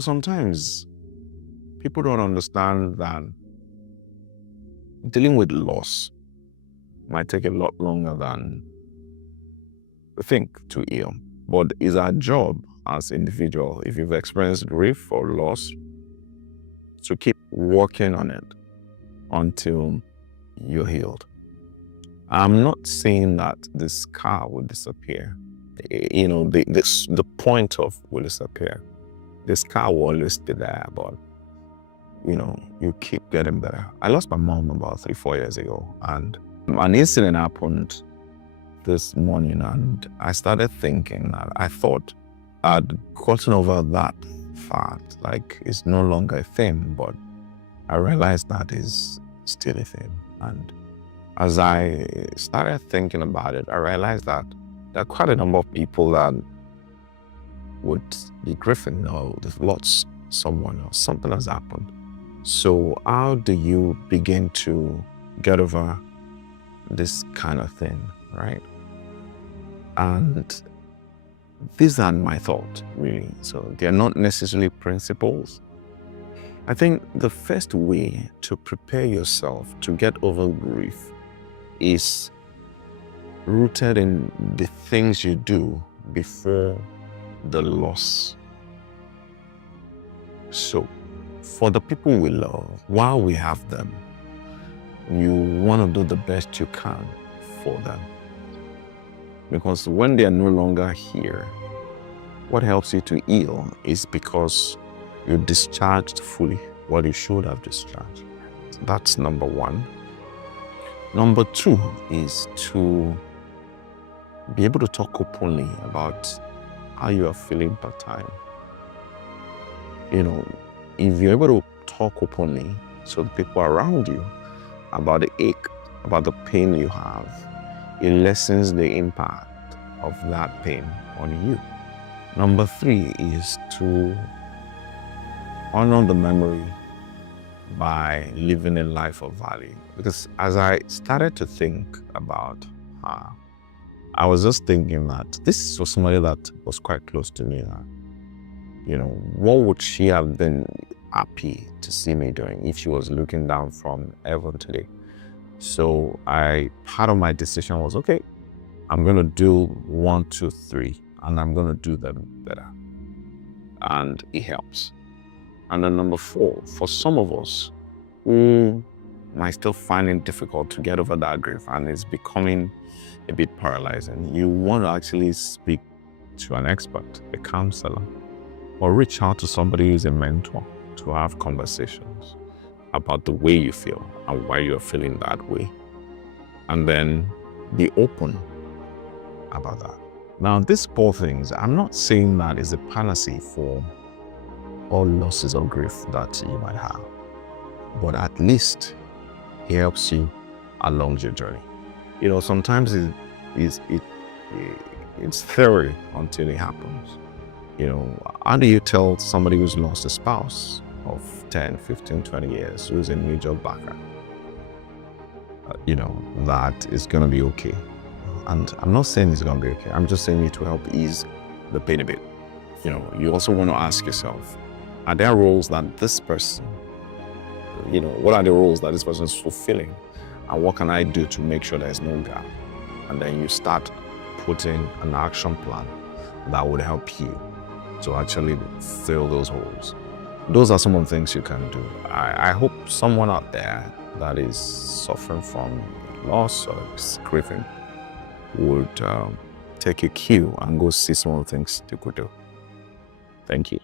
Sometimes people don't understand that dealing with loss might take a lot longer than we think to heal. But it's our job as individual, if you've experienced grief or loss, to keep working on it until you're healed. I'm not saying that the scar will disappear. The point of will disappear. The scar will always be there, but you keep getting better. I lost my mom about 3-4 years ago, and an incident happened this morning, and I started thinking that I thought I'd gotten over that fact, like it's no longer a thing, but I realized that is still a thing. And as I started thinking about it, I realized that there are quite a number of people that would be grieving or they've lost someone or something has happened. So how do you begin to get over this kind of thing, right? And these are my thoughts, really. So they're not necessarily principles. I think the first way to prepare yourself to get over grief is rooted in the things you do before the loss. So for the people we love, while we have them, you want to do the best you can for them. Because when they are no longer here, what helps you to heal is because you discharged fully what you should have discharged. That's number one. Number two is to be able to talk openly about how you are feeling per time. If you're able to talk openly to the people around you about the ache, about the pain you have, it lessens the impact of that pain on you. Number three is to honor the memory by living a life of value. Because as I started to think about her, I was just thinking that this was somebody that was quite close to me. What would she have been happy to see me doing if she was looking down from heaven today? So part of my decision was, okay, I'm going to do 1, 2, 3, and I'm going to do them better. And it helps. And then number 4, for some of us who might still find it difficult to get over that grief and it's becoming a bit paralyzing, you want to actually speak to an expert, a counselor, or reach out to somebody who's a mentor to have conversations about the way you feel and why you're feeling that way. And then be open about that. Now, these 4 things, I'm not saying that is a panacea for all losses or grief that you might have, but at least it helps you along your journey. Sometimes it's theory until it happens. How do you tell somebody who's lost a spouse of 10, 15, 20 years, who's a major backer, that it's going to be okay? And I'm not saying it's going to be okay. I'm just saying it will help ease the pain a bit. You also want to ask yourself, are there roles that this person, what are the roles that this person is fulfilling? And what can I do to make sure there's no gap? And then you start putting an action plan that would help you to actually fill those holes. Those are some of the things you can do. I hope someone out there that is suffering from loss or is grieving would take a cue and go see some of the things you could do. Thank you.